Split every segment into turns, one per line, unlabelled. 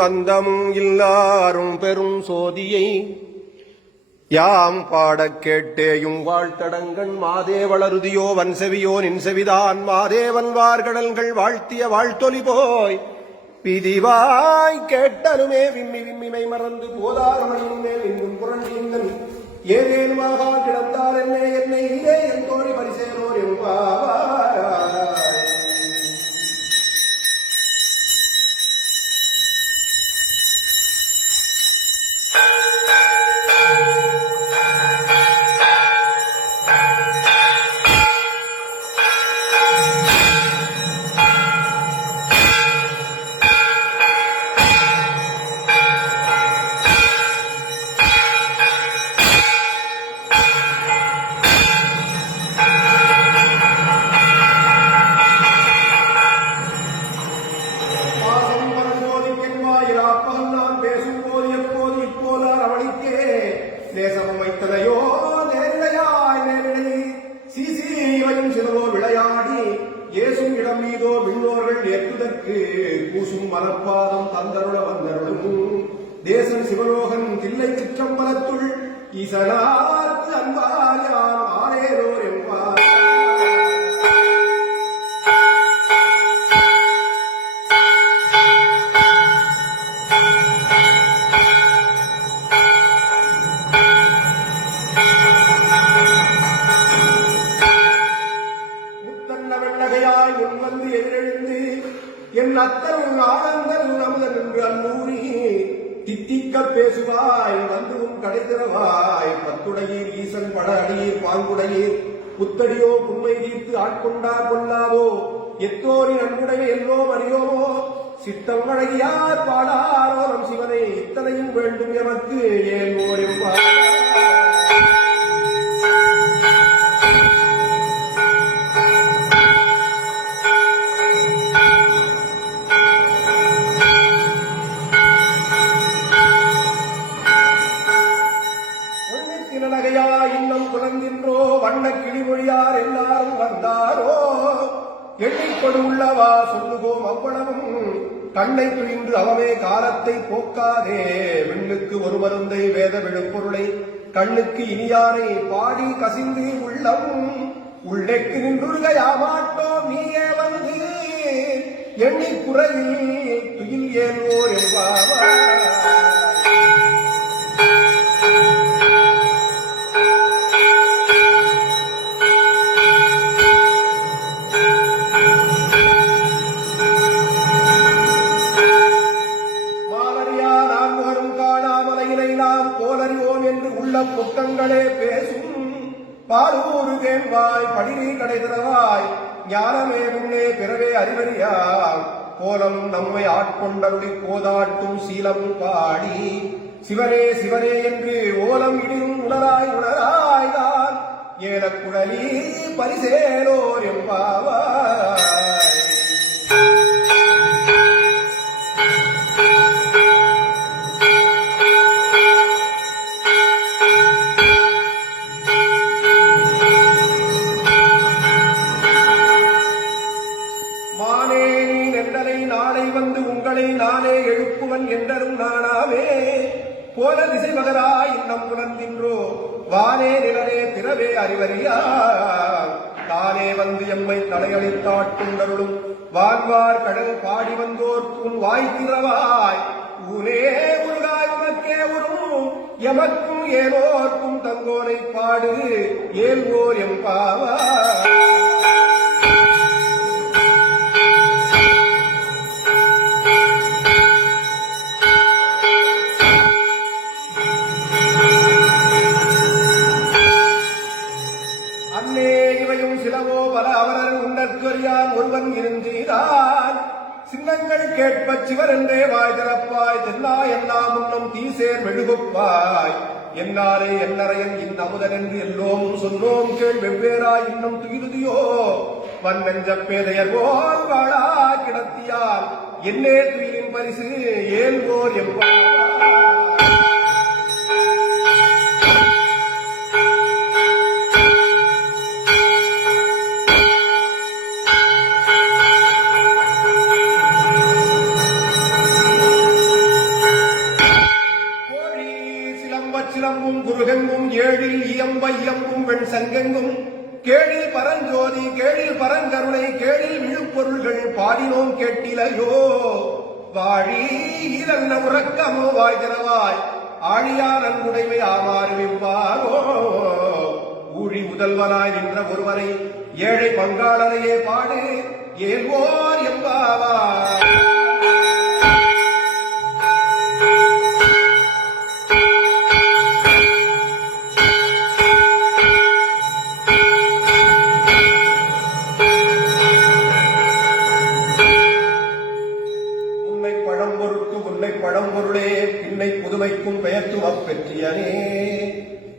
அந்தமும் இல்லாரும் பெரும் சோதியை யாம் பாடக் கேட்டேயும் வாழ்த்தடங்கண் மாதே வளருதியோ வன்செவியோ நின்செவிதான். மாதேவன் வார்கடல்கள் வாழ்த்திய வாழ்த்தொலி போய் பிதிவாய் கேட்டலுமே விம்மி விம்மிமை மறந்து போதாரமணியுமே விண்ணும் புரண்டியுங்கள் ஏதேனுமாக கிடந்தால் என்னை என்னை இதே என் தோழி பரிசேனோர் என்பாவாய் y sale தீர்த்து பொல்லாவோ? எத்தோரின் அன்புடைய எல்லோம் அறியோமோ சித்தம் அழகியார் பாடாரோ நம் சிவனை இத்தனையும் வேண்டும் எமக்கு ஏன் ஓரிப்பார் எண்ணிக்கொடு உள்ளவா சொல்லுகோம் அவ்வளவும். கண்ணை துணிந்து அவமே காலத்தை போக்காதே. விண்ணுக்கு ஒரு மருந்தை வேத விழுப்பொருளை. கண்ணுக்கு இனியானை பாடி கசிந்து உள்ளம். உள்ளெக்கு நின்றுகையாமாட்டோம் நீயே வந்து. எண்ணி குறையில் துயில் ஏறுவோர் என்பாவா. பாலூரு தேன்வாய் படிநீர் கடை ஞானமே முன்னே பிறவே அறிவறியாம் கோலம் நம்மை ஆட்கொண்டருளி கோதாட்டும் சீலம் பாடி. சிவரே சிவரே என்று ஓலம் இடியும் உணராய் உணராய்தான். ஏலக்குழலி பரிசேலோர் எம்பாவாய் வானே நிலனே திறவே அறிவறியார். தானே வந்து எம்மை தலையளித்தாட்டுண்டருளும் வான்வார் கடல் பாடி வந்தோர்க்கும் வாய் திறவாய். ஊனே உருகாய் உனக்கே உரும் எமக்கும் ஏனோர்க்கும் தங்கோனை பாடு. ஏல்வோர் எம்பாவா சின்னங்கள் கேட்பச் சிவர் என்றே வாய் திறப்பாய் தென்னா எல்லாம் உன்னும் தீசேர் மெழுகுப்பாய். என்னாரே என்னரையன் இந்த அமுதன் என்று எல்லோம் சொன்னோம் கேள் வெவ்வேறாய் இன்னும் துயிலுதியோ. வன் நெஞ்ச பேதையர் போல் வாழா கிடத்தியார் என்னே துயிலின் பரிசு ஏல்வோர் எவ்வாறு கேட்டிலையோ? வாழி இதன்ன உறக்கமோ? வாய் திறவாய். ஆழியார் அன்புடைமை ஆமாறுவிப்பாரோ ஊழி முதல்வனாய் நின்ற ஒருவரை ஏழை பங்காளரையே பாடு. ஏல்வோர் எம்பாவார் அப்பெற்றியனே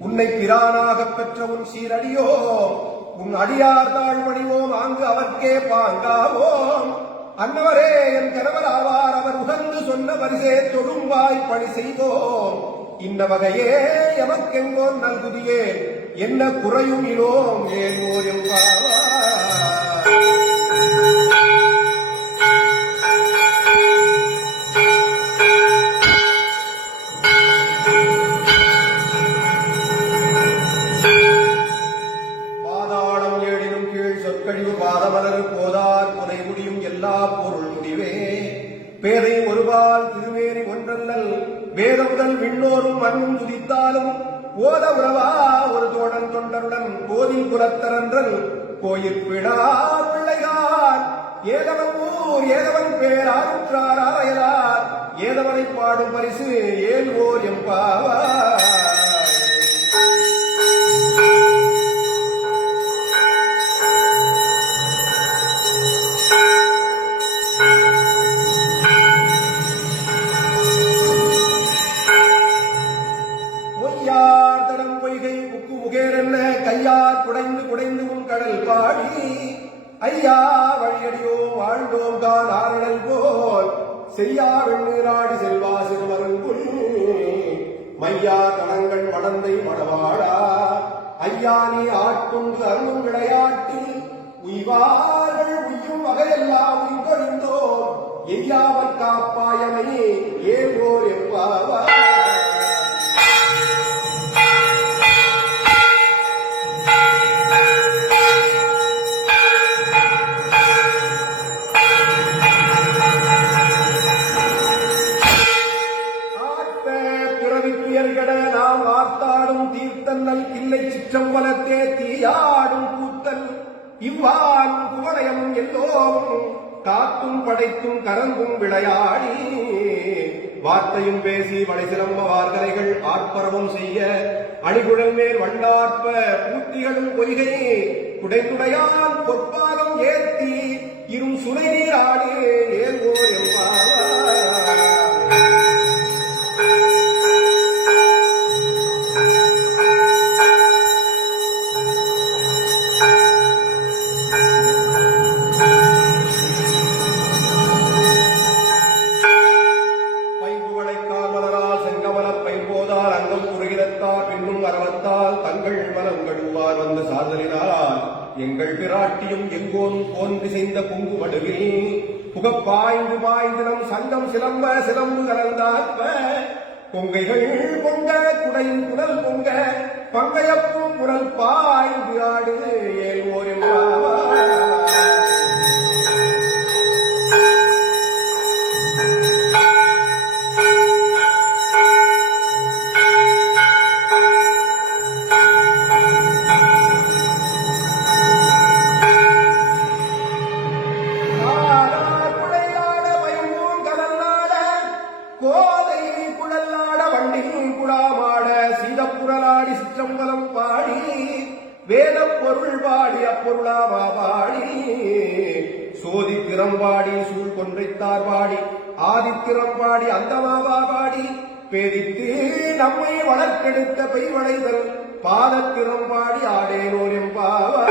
உன்னை பிரானாக பெற்ற உன் சீரடியோ உன் அடியார் தாழ்மணிவோம் அங்கு அவர்க்கே பாங்காவோம். அன்னவரே என் கணவர் ஆவார் அவர் உகந்து சொன்ன பரிசே தொழும்பாய் பணி செய்தோம். இன்ன வகையே எமக்கெங்கோன் நல்குதியே என்ன குறையும் இலோம் ஏன் ஓர் என்பார் உயிர்ப்பிடா பிள்ளையார். ஏதவன் ஊர் ஏதவன் பேராற்றார் ஆருற்றார் ஏதவனை பாடும் பரிசு ஏன் ஓர் எம்பாவார் பொய்யார் தடம் பொய்கை உக்கு முகேரென்ன? கையார் குடைந்து குடைந்து உன் கடல் பாடி. ஐயா வழியடியோ வாழ்ந்தோம் தான் ஆரணல் போல். செய்யா வெண்ணீராடி செல்வா சிறுமருங்குள் மையா கணங்கள் மடந்தை மடவாடா. ஐயா நீ ஆட்கொண்டு அருளும் விளையாட்டில். உய்வார்கள் உய்யும் வகையெல்லாம் உய்வழிந்தோ எய்யாவர் காப்பாயமே ஏவோர் விளையாடி வார்த்தையும் பேசி வலை சிலம்ப வார்கரைகள் ஆர்ப்பரவம் செய்ய அணிகுழல் மேல் வண்டார்ப்ப பூத்திகளும் பொய்கை குடைத்துடையான் பொற்பாகம் ஏத்தி இரும் சுனை நீராடி ஏங்கோர் எவ்வாறு நிறைந்த பூங்கு பொங்கு வடுவில் புகப்பாய்ந்து பாய்ந்து நம் சங்கம் சிலம்ப சிலம்பு கலந்தாற்ப பொங்கைகள் பொங்க குடையின் குரல் பொங்க. பங்கையப்பும் குரல் பாய்ந்து ஆடு. ஏழ்வோர் பொருள் பாடி அப்பொருளாமா பாடி சோதி திறம்பாடி சூழ் கொன்றைத்தார் பாடி ஆதித்திறம்பாடி அந்தமாவா பேதித்து நம்மை வளர்க்கெடுத்த பெய்வளைதல் பாதத்திறம்பாடி ஆடேனோர் எம்பாவா?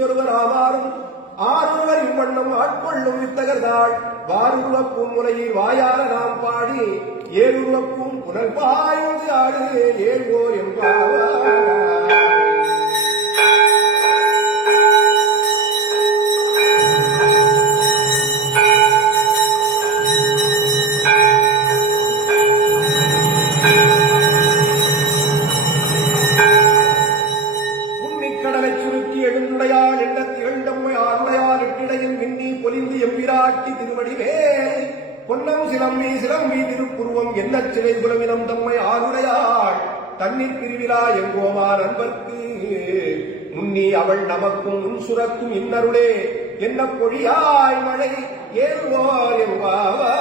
பாரொரு ஆவாரும். ஆறுவர் இவ்வண்ணம் ஆட்கொள்ளும் இத்தகர்தாள் வாருருவப் பூமுலையில் வாயார நாம் பாடி ஏருருவப்பும் புனல் பாய்ந்து ஆடு ஏழ்வோர் என்பார். தண்ணீர் பிரிவிழா எங்கோமா நண்பர்க்கு முன்னி அவள் நமக்கும் முன் சுரக்கும் இன்னருளே என்ன பொழியாய் மழை ஏறுவோர் எவ்வாவா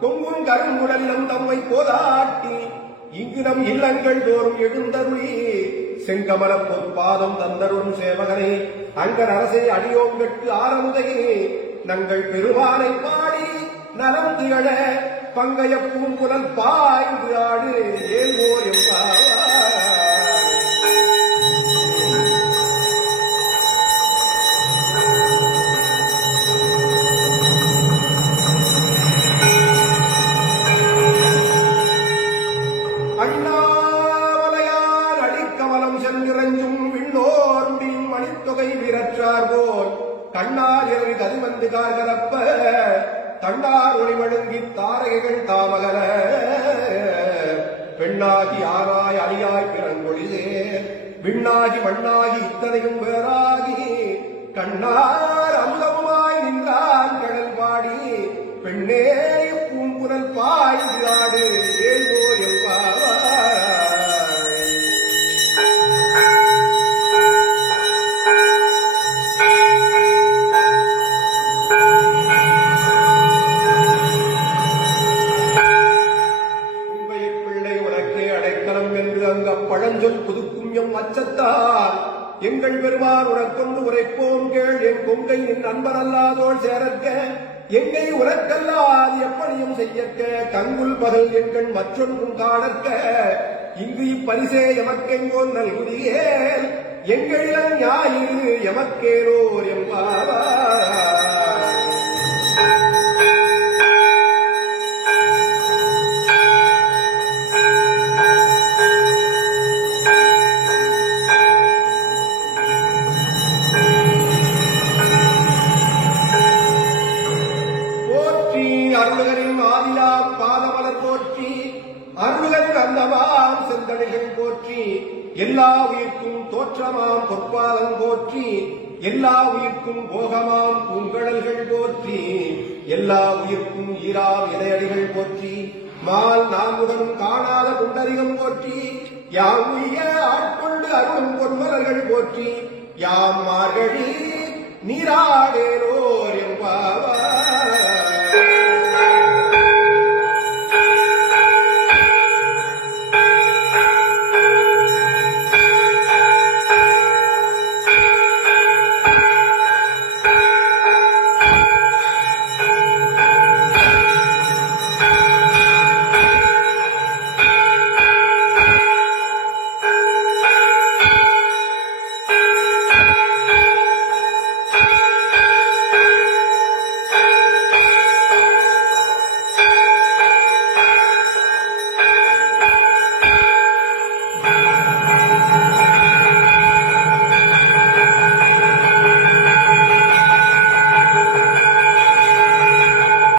தொங்கும் கருங்குடலிடம் தம்மை போதாட்டி இங்கு நம் இல்லங்கள் தோறும் எழுந்தருளி செங்கமல பொற்பாதம் தந்தருளும் சேவகனே அங்கர் அரசை அடியோங்கட்கு ஆரமுதையே நங்கள் பெருமானை பாடி நலம் திகழ பங்கைய பூங்குழல் பாய்ந்து ஆடு ஏங்கோ எம்பாவாய் கண்ணார் அமுதமாய் நின்றான் கடல் பாடி பெண்ணே பூங்குரல் பாய்ந்து ஆடு. எங்கள் பெருமான் உனக்கொண்டு உரைப்போம் கேள். என் கொங்கை என் நண்பர் அல்லாதோள் சேரற்க எங்கை உனக்கல்லாது எப்படியும் செய்யற்க கங்குல் பகல் எங்கள் மற்றொன்றும் காணற்க இங்கு இப்பரிசே எமக்கெங்கோ நல்குதியே எங்களிடம் ஞாயிறு எமக்கேரோர் எம்பாவா எல்லா உயிர்க்கும் தோற்றமாம் பொற்பாலம் போற்றி எல்லா உயிர்க்கும் போகமாம் பூங்கடல்கள் போற்றி எல்லா உயிர்க்கும் ஈராம் இடையடிகள் போற்றி மால் நாமுடன் காணாத குண்டரிகம் போற்றி யாம் உய ஆட்கொண்டு அருளும் பொன்மலர்கள் போற்றி யாம் மார்கழி நீராடேரோர் எம்பாவாய்